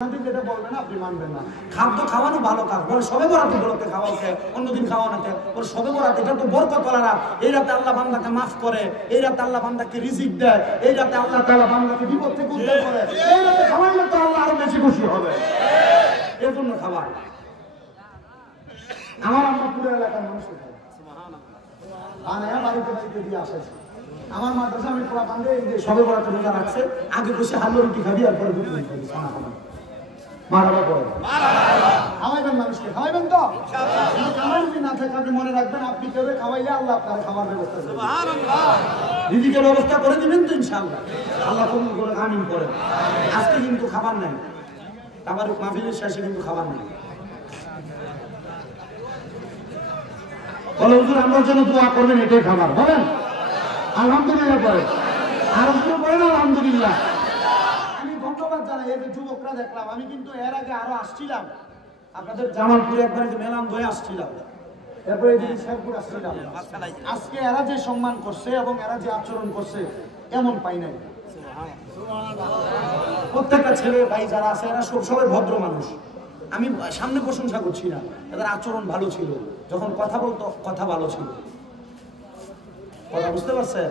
যেটা বলবেন আপনি মানবেন না। খাদ্য খাওয়ানো ভালো কাজ, বলে সবে বরাতে বলতে খাওয়াতে অন্যদিন খাওয়ানোতে, বলে সবে বরাতে এটা তো বরকত ওয়ালা রাত। এই রাতে আল্লাহ বান্দাকে মাফ করে, এই রাতে আল্লাহ বান্দাকে রিজিক দেয়, এই রাতে আল্লাহ তাআলা বান্দাকে বিপদ থেকে উদ্ধার করে। এই রাতে খাওয়াইলে তো আল্লাহ আরো বেশি খুশি হবে, এর জন্য খাওয়ায়। আমার আমরা পুরো এলাকার মানুষকে খাওয়াই, সুবহানাল্লাহ, বাড়িতে বাড়িতে দিয়ে আসে। আমার মাদ্রাসা আমি পোলা বান্ধে এই যে সবে বরাতে রোজা রাখছে, আগে বসে হালুয়া রুটি খাবি আর পরে দুধ খাবি। মারাবা পরে খাওয়াইবেন, মানুষকে খাওয়াইবেন তো খাওয়াই যদি না থাকে আপনি মনে রাখবেন, আপনি কেউ খাওয়াইলে আল্লাহ আপনার খাবার ব্যবস্থা করবেন, রিজিকের ব্যবস্থা করে দিবেন তো ইনশাআল্লাহ। আল্লাহ কবুল করে আমিন করেন। আজকে কিন্তু খাবার নাই, আবার মাহফিলের শেষে কিন্তু খাবার নাই। বলে হুজুর আমার জন্য দোয়া করবেন, এটাই খাবার বলেন। আলহামদুলিল্লাহ পরে আর বলেন আলহামদুলিল্লাহ। আমি ধন্যবাদ জানাই এই যে যুবকরা দেখলাম। আমি কিন্তু এর আগে আরো আসছিলাম আপনাদের জামালপুরে, একবার মেলাম ধরে আসছিলাম, এরপরে এই যে শেরপুর আসছিলাম। আজকে এরা যে সম্মান করছে এবং এরা যে আচরণ করছে এমন পাই নাই। প্রত্যেকটা ছেলে ভাই যারা আছে এরা সবাই ভদ্র মানুষ। আমি সামনে প্রশংসা করছি না, এদের আচরণ ভালো ছিল, যখন কথা বলতো কথা ভালো ছিল। কথা বুঝতে পারছেন?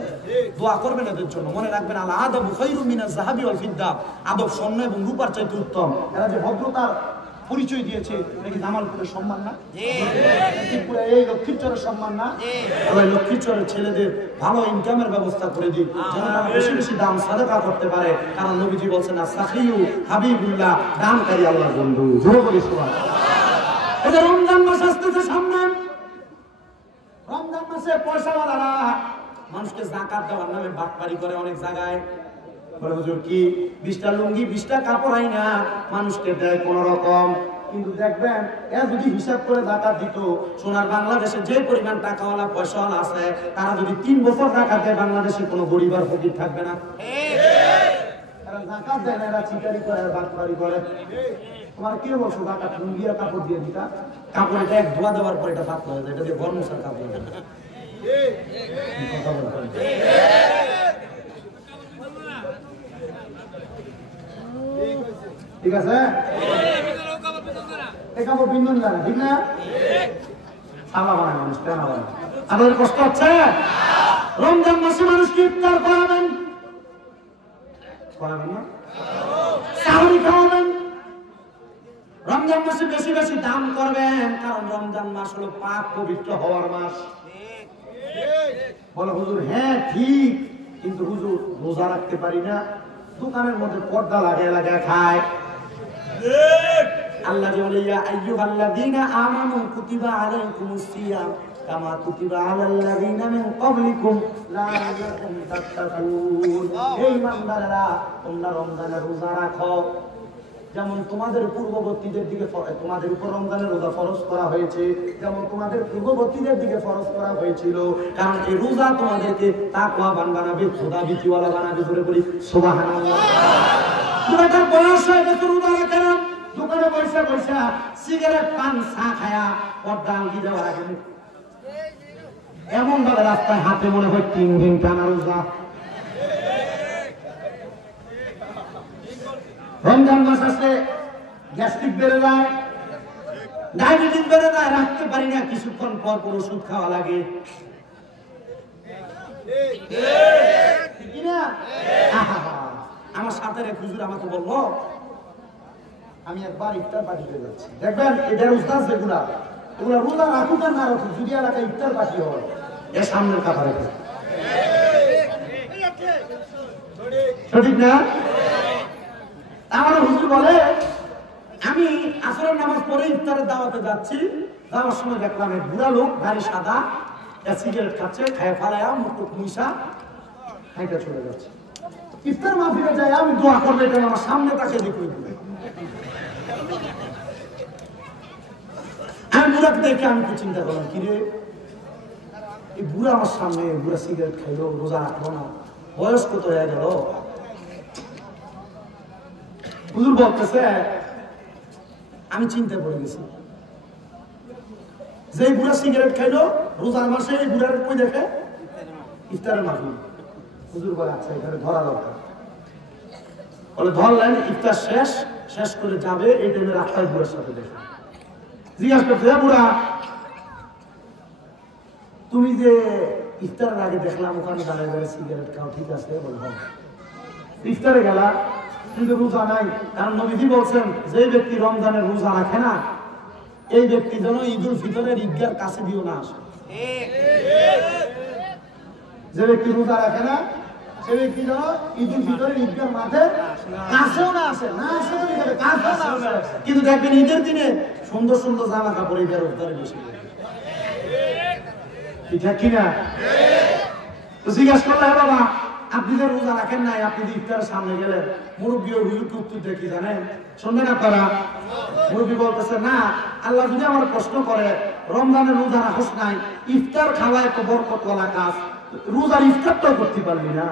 দোয়া করবেন এদের জন্য, মনে রাখবেন আল আদাবু খায়রুম মিনাজ যাহাবি ওয়াল ফিদ্দা। আদব স্বর্ণ এবং রূপার চাইতে উত্তম। এরা যে ভদ্রতার পরিচয় দিয়েছে, নাকি জামালপুরের সম্মান না? ত্রিপুরা এই লক্ষ্মীচরের সম্মান না? আমরা লক্ষ্মীচরের ছেলেদের ভালো ইনকামের ব্যবস্থা করে দিই, যেন তারা বেশি বেশি দান সাদাকা করতে পারে। কারণ নবীজি বলছেন আস-সাখিয়ু হাবিবুল্লাহ, দানকারী আল্লাহর বন্ধু। জোরে বলি সুবহানাল্লাহ। এই যে রমজান মাস আসতেছে সামনে, রমজান মাসে পয়সাওয়ালারা মানুষকে যাকাত দেওয়ার নামে বাটপারি করে অনেক জায়গায়। বলে হুজুর কি 20টা লুঙ্গি 20টা কাপড় হয় না মানুষকে দেয় কোন রকম। কিন্তু দেখবেন এরা যদি হিসাব করে যাকাত দিত, সোনার বাংলাদেশে যে পরিমাণ টাকাওয়ালা পয়সাওয়ালা আছে, তারা যদি 3 বছর যাকাত দেয়, বাংলাদেশে কোনো গরিব আর ফকির থাকবে না। এরা যাকাত দেয় না, এরা চিটারি করে, বাটপারি করে। তোমার কে বলছো যাকাত লুঙ্গি আর কাপড় দিয়ে দিতা? কাপড় এটা এক ধোয়া দেওয়ার পর এটা পাতলা হয়ে যায়, এটা দিয়ে গরম মশার কাপড়। ঠিক আছে, এই কাপড় বিন্দন জানে, ঠিক না? সালা বানায় মানুষ, কেন বানায়? আপনাদের কষ্ট হচ্ছে? রমজান মাসে মানুষকে ইফতার করাবেন, করাবেন না? সাহরি খাওয়াবেন। রমজান মাসে বেশি বেশি দান করবেন, কারণ রমজান মাস হলো পাক পবিত্র হওয়ার মাস। বলে হুজুর হ্যাঁ ঠিক, কিন্তু হুজুর রোজা রাখতে পারি না, দোকানের মধ্যে পর্দা লাগায় লাগায় খায়। আল্লাহ যে বলে ইয়া আইয়ুহাল্লাযীনা আমানু কুতিবা আলাইকুমুস সিয়াম কামা কুতিবা আলাল্লাযীনা মিন ক্বাবলিকুম লাআল্লাকুম তাত্তাকুন। হে ঈমানদাররা, তোমরা রমজানের রোজা রাখো যেমন তোমাদের পূর্ববর্তীদের দিকে তোমাদের উপর রমজানের রোজা ফরজ করা হয়েছে, যেমন তোমাদের পূর্ববর্তীদের দিকে ফরজ করা হয়েছিল। কারণ এই রোজা তোমাদেরকে তাকওয়াবান বানাবে, খোদাভীতিওয়ালা বানাবে। ধরে বলি সুবহানাল্লাহ। দুটার বয়স হয়ে গেছে, রোজা রাখে না, দোকানে বসে বসে সিগারেট পান চা খায়া পর্দা আলগি দেওয়ার আগে এমন ভাবে রাস্তায় হাতে মনে হয় 3 দিন টানা রোজা। রমজান মাস আসলে গ্যাস্ট্রিক বেড়ে যায়, ডায়াবেটিস বেড়ে যায়, রাখতে পারি না, কিছুক্ষণ পর পর ওষুধ খাওয়া লাগে। আমার সাথে এক হুজুর আমাকে বললো, আমি একবার ইফতার পার্টিতে যাচ্ছি, দেখবেন এদের উস্তাদ যেগুলা এগুলা রোজা রাখুক আর না রাখুক, যদি এলাকায় ইফতার পার্টি হয় এর সামনের কাতা রেখে, সঠিক না? আমার হুজুর বলে আমি আসরের নামাজ পড়ে ইফতারের দাওয়াতে যাচ্ছি, যাওয়ার সময় দেখলাম এক বুড়া লোক, গাড়ি সাদা, সিগারেট খাচ্ছে, খায় ফালায়া মুখ মুইসা হাইটা চলে যাচ্ছে। ইফতার মাহফিলে যায়, আমি দোয়া করবে কেন, আমার সামনে তাকে দেখে আমি বুড়াকে দেখে আমি কি চিন্তা করলাম, কিরে এই বুড়া আমার সামনে, বুড়া সিগারেট খাইলো, রোজা রাখলো না, বয়স কত হয়ে গেল। হুজুর বলতেছে আমি চিন্তা করে গেছি, যে বুড়া সিগারেট খাইলো রোজার মাসে, এই বুড়ার কই দেখে ইফতারের মাহফিল। হুজুর বলে আচ্ছা এখানে ধরা দরকার। বলে ধরলেন, ইফতার শেষ, শেষ করে যাবে, এই টাইমে রাস্তায় বুড়ার সাথে দেখা। জিজ্ঞাসা করছে, বুড়া তুমি যে ইফতারের আগে দেখলাম ওখানে দাঁড়িয়ে দাঁড়িয়ে সিগারেট খাও, ঠিক আছে? বলে হ্যাঁ। ইফতারে গেলা কিন্তু রোজা নাই, কারণ নবীজি বলছেন যে ব্যক্তি রমজানের রোজা রাখে না এই ব্যক্তি যেন ঈদুল ফিতরের ঈদগার কাছে দিও না আসে। যে ব্যক্তি রোজা রাখে না সে ব্যক্তি যেন ঈদুল ফিতরের ঈদগার মাঠে কাছেও না আসে, না আসে কাছেও না আসে। কিন্তু দেখবেন ঈদের দিনে সুন্দর সুন্দর জামা কাপড় ঈদের রোজারে বেশি, ঠিক কিনা? তো জিজ্ঞাসা করলে, বাবা আপনি যে রোজা রাখেন নাই, আপনি যে ইফতারের সামনে গেলেন, মুরব্বী ও হুজুরকে উত্তর দিয়ে কি জানেন? শুনবেন আপনারা? মুরব্বী বলতেছে, না, আল্লাহ যদি আমার প্রশ্ন করে রমজানের রোজা রাখস নাই, ইফতার খাওয়া একটা বরকতওয়ালা কাজ, রোজার ইফতারটাও করতে পারবি না,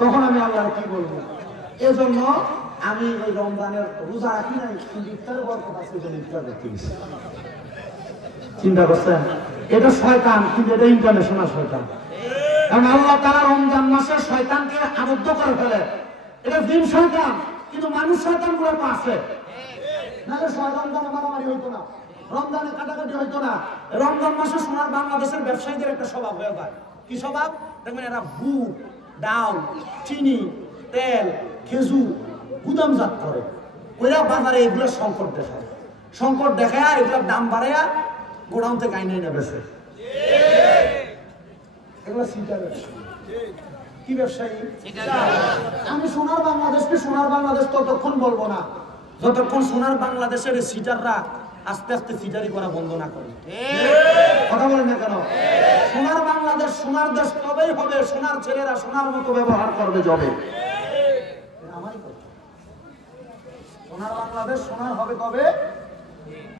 তখন আমি আল্লাহ কি বলবো? এজন্য আমি ওই রমজানের রোজা রাখি নাই, কিন্তু ইফতারের বরকত আছে, এই জন্য ইফতার করতে গেছি। চিন্তা করছেন? এটা শয়তান, কিন্তু এটা ইন্টারন্যাশনাল শয়তান। কারণ আল্লাহ তাআলা রমজান মাসে শয়তানকে আবদ্ধ করে ফেলে। এটা জিন শয়তান, কিন্তু মানুষ শয়তান গুলো তো আছে। নাহলে রমজানে মারামারি হইতো না, রমজানে কাটাকাটি হইতো না। রমজান মাসে সোনার বাংলাদেশের ব্যবসায়ীদের একটা স্বভাব হয়ে যায়। কি স্বভাব? দেখবেন এরা বুট, ডাল, চিনি, তেল, খেজুর গুদামজাত করে, ওরা বাজারে এগুলো সংকট দেখায়। সংকট দেখায় এগুলোর দাম বাড়ায় গোডাউন থেকে আইনে এনে বেছে। এগুলো সিটার ব্যবসায়ী। কি ব্যবসায়ী? আমি সোনার বাংলাদেশকে সোনার বাংলাদেশ ততক্ষণ বলবো না যতক্ষণ সোনার বাংলাদেশের সিটাররা আস্তে আস্তে সিটারি করা বন্ধ না করে। কথা বলেন না কেন? সোনার বাংলাদেশ সোনার দেশ তবেই হবে, সোনার ছেলেরা সোনার মতো ব্যবহার করবে যবে। আমারই কথা। সোনার বাংলাদেশ সোনার হবে তবে